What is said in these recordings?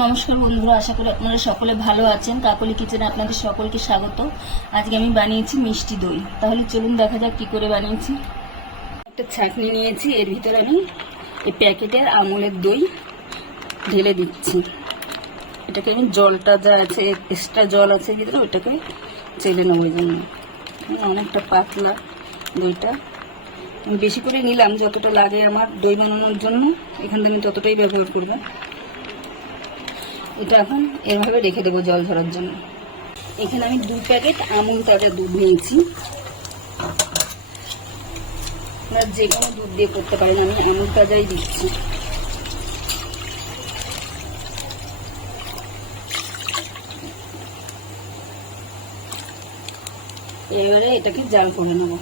নমস্কার বন্ধুরা, আশা করি আপনারা সকলে ভালো আছেন। কাকলি কিচেনে আপনাদের সকলকে স্বাগত। আজকে আমি বানিয়েছি মিষ্টি দই। তাহলে চলুন দেখা যাক কি করে বানিয়েছি। একটা ছাঁকনি নিয়েছি, এর ভিতরে আমি এই প্যাকেটের আমুলের দই ঢেলে দিচ্ছি। এটাকে আমি জলটা যা আছে এক্সট্রা জল আছে ভিতরে ওটাকে চেলে নেব জন্য। অনেকটা পাতলা দইটা। বেশি করে নিলাম, যতটা লাগে আমার দই বানানোর জন্য। এখান থেকে আমি ততটাই ব্যবহার করব। এটা এখন এভাবে রেখে দেবো জল ঝরার জন্য। এখানে আমি দু প্যাকেট আমুল তাজা দুধ নিয়েছি। আপনারা যে কোনো দুধ দিয়ে করতে পারেন আমি আমুল তাজাই দিচ্ছি। এবারে এটাকে জাল করে নেব।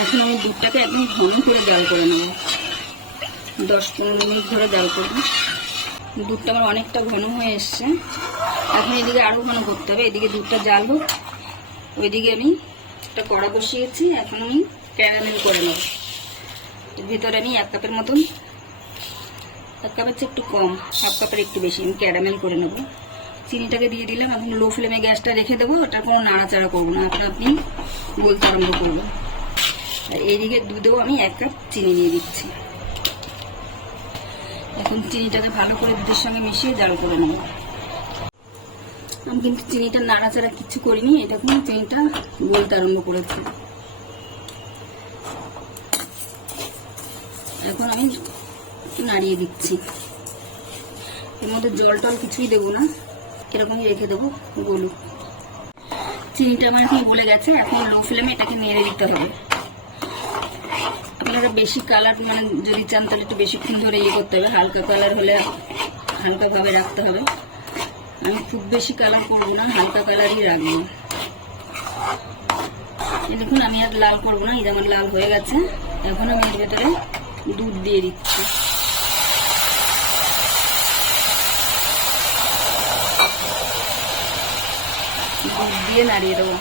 এখন আমি দুধটাকে একদম ঘন করে জাল করে নেব। দশ পনেরো মিনিট ধরে জাল করব। দুধটা আমার অনেকটা ঘন হয়ে এসছে। এখন এদিকে আরও ঘন করতে হবে, এদিকে দুধটা জ্বালবো। ওইদিকে আমি একটা কড়া বসিয়েছি, এখন আমি ক্যারামেল করে নেব। ভিতরে আমি এক কাপের মতন, এক কাপের চেয়ে একটু কম, হাফ কাপের একটু বেশি আমি ক্যারামেল করে নেব। চিনিটাকে দিয়ে দিলাম, এখন লো ফ্লেমে গ্যাসটা রেখে দেবো ওটা কোনো নাড়াচাড়া করব না আপনি আপনি বলতে আরম্ভ করব আর এইদিকে দুধেও আমি এক কাপ চিনি দিয়ে দিচ্ছি। এখন চিনিটাকে ভালো করে দুধের সঙ্গে মিশিয়ে জাল করে নেব। আমি কিন্তু চিনিটা নাড়াচাড়া কিছু করিনি, এটা কিন্তু চিনিটা গলতে আরম্ভ করেছি। এখন আমি নাড়িয়ে দিচ্ছি। এর মধ্যে জল টল কিছুই দেবো না, এরকমই রেখে দেবো গলুক চিনিটা আমার এখন গলে গেছে, এখন লো ফ্লেমে এটাকে নেড়ে দিতে হবে। আপনারা বেশি কালার মানে যদি চান তাহলে একটু বেশিক্ষণ ধরে ইয়ে করতে হবে। হালকা কালার হলে হালকাভাবে রাখতে হবে। আমি খুব বেশি কালার করব না, হালকা কালারই রাখব। দেখুন, আমি আর লাল করব না, এই যে আমার লাল হয়ে গেছে। এখন আমি এর ভেতরে দুধ দিয়ে দিচ্ছি। দুধ দিয়ে নাড়িয়ে দেবো।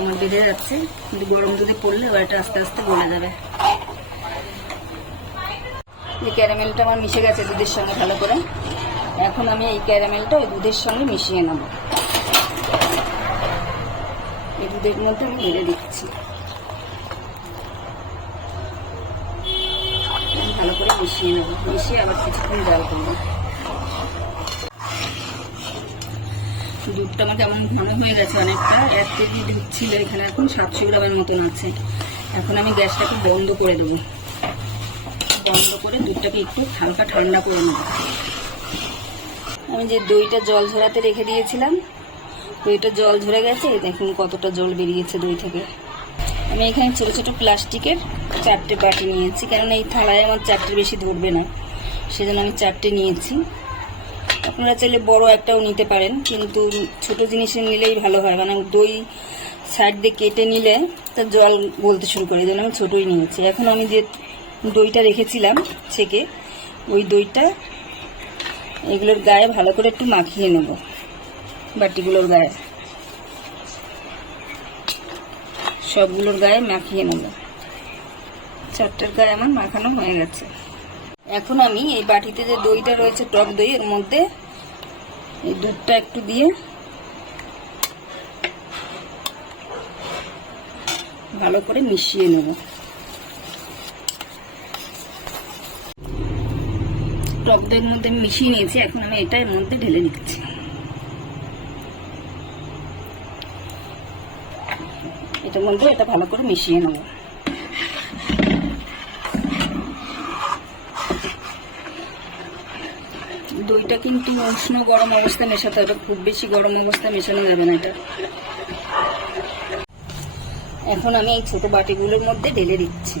আমার বেঁধে যাচ্ছে। কিন্তু গরম দুধে পড়লে এবার আস্তে আস্তে গলে যাবে। এই ক্যারামেলটা আমার মিশে গেছে দুধের সঙ্গে ভালো করে। এখন আমি এই ক্যারামেলটা ওই দুধের সঙ্গে মিশিয়ে নেব। এই দুধের মধ্যে আমি মেরে দিচ্ছি। ভালো করে মিশিয়ে নেব। মিশিয়ে আবার কিছুক্ষণ জাল করব। দুধটা আমার কেমন ঘন হয়ে গেছে অনেকটা, এক কেজি দুধ ছিল এখানে এখন সাতশো গ্রামের মতন আছে। এখন আমি গ্যাসটাকে বন্ধ করে দেবো। বন্ধ করে দুধটাকে একটু হালকা ঠান্ডা করে নেব। আমি যে দইটা জল ঝরাতে রেখে দিয়েছিলাম, দইটা জল ঝরে গেছে দেখুন কতটা জল বেরিয়েছে দই থেকে। আমি এখানে ছোটো ছোটো প্লাস্টিকের চারটে বাটি নিয়েছি কারণ এই থালায় আমার চারটে বেশি ধরবে না। সেজন্য আমি চারটে নিয়েছি। আপনারা চাইলে বড় একটাও নিতে পারেন, কিন্তু ছোট জিনিসে নিলেই ভালো হয়। মানে দই সাইড দিয়ে কেটে নিলে তার জল বলতে শুরু করে যেন আমি ছোটোই নিয়েছি। এখন আমি যে দইটা রেখেছিলাম ছেঁকে, ওই দইটা এগুলোর গায়ে ভালো করে একটু মাখিয়ে নেব, বাটিগুলোর গায়ে। সবগুলোর গায়ে মাখিয়ে নেব। চারটার গায়ে আমার মাখানো হয়ে গেছে। এখন আমি এই বাটিতে যে দইটা রয়েছে, টক দই, এর মধ্যে এই দুধটা একটু দিয়ে ভালো করে মিশিয়ে নেব। টক দইয়ের মধ্যে মিশিয়ে নিয়েছি, এখন আমি এটা এর মধ্যে ঢেলে নিচ্ছি। এটার মধ্যে এটা ভালো করে মিশিয়ে নেব। দইটা কিন্তু উষ্ণ গরম অবস্থায় মেশাতে হবে, খুব বেশি গরম অবস্থায় মেশানো যাবে না এটা। এখন আমি এই ছোট বাটিগুলোর মধ্যে ঢেলে দিচ্ছি।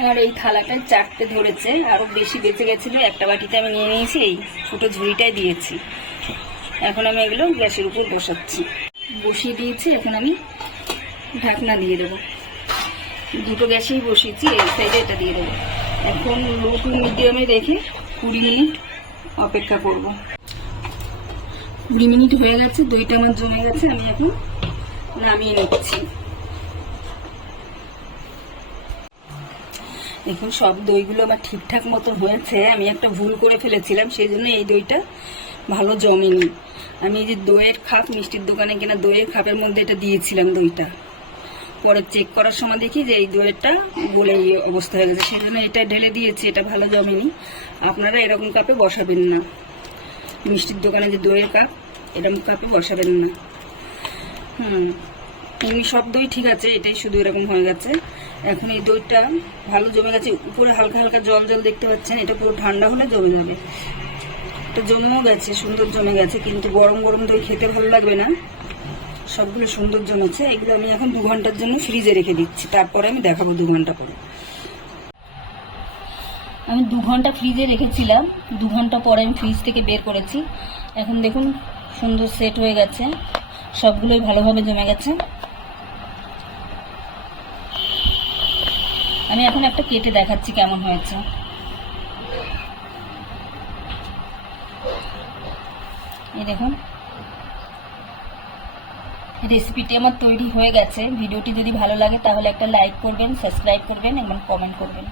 আমার এই থালাটায় চারটে ধরেছে, আরও বেশি বেঁচে গেছিল, একটা বাটিতে আমি নিয়ে নিয়েছি, এই ছোট ঝুড়িটাই দিয়েছি। এখন আমি এগুলো গ্যাসের উপর বসাচ্ছি। বসিয়ে দিয়েছি, এখন আমি ঢাকনা দিয়ে দেবো। দুটো গ্যাসেই বসিয়েছি, এই সাইডে এটা দিয়ে দেবো। এখন লো টু মিডিয়ামে রেখে কুড়ি মিনিট অপেক্ষা করব। কুড়ি মিনিট হয়ে গেছে, দইটা আমার জমে গেছে, আমি এখন নামিয়ে নিচ্ছি। দেখুন সব দইগুলো আমার ঠিকঠাক মতো হয়েছে, আমি একটা ভুল করে ফেলেছিলাম সেই জন্য এই দইটা ভালো জমেনি। আমি এই যে দইয়ের খাপ, মিষ্টির দোকানে কিনা দইয়ের খাপের মধ্যে এটা দিয়েছিলাম দইটা। পরে চেক করার সময় দেখি যে এই দইয়েরটা বলে অবস্থা হয়ে গেছে। সেই জন্য এটা ঢেলে দিয়েছি, এটা ভালো জমেনি। আপনারা এরকম কাপে বসাবেন না। মিষ্টির দোকানে যে দইয়ের কাপ, এরকম কাপে বসাবেন না। হুম, এমনি সব দই ঠিক আছে, এটাই শুধু এরকম হয়ে গেছে। এখন এই দইটা ভালো জমে গেছে, উপরে হালকা হালকা জল জল দেখতে পাচ্ছেন, এটা পুরো ঠান্ডা হলে জমে যাবে। এটা জমেও গেছে, সুন্দর জমে গেছে, কিন্তু গরম গরম দই খেতে ভালো লাগবে না। সবগুলো সুন্দর জমেছে এগুলো আমি এখন দু ঘণ্টার জন্য ফ্রিজে রেখে দিচ্ছি। তারপরে আমি দেখাবো দু ঘণ্টা পরে। আমি দু ঘণ্টা ফ্রিজে রেখেছিলাম। দু ঘণ্টা পরে আমি ফ্রিজ থেকে বের করেছি। এখন দেখুন, সুন্দর সেট হয়ে গেছে। সবগুলোই ভালোভাবে জমে গেছে। আমি এখন একটা কেটে দেখাচ্ছি কেমন হয়েছে। এই দেখুন রেসিপিটি আমার তৈরি হয়ে গেছে। ভিডিওটি যদি ভালো লাগে তাহলে একটা লাইক করবেন সাবস্ক্রাইব করবেন এবং কমেন্ট করবেন।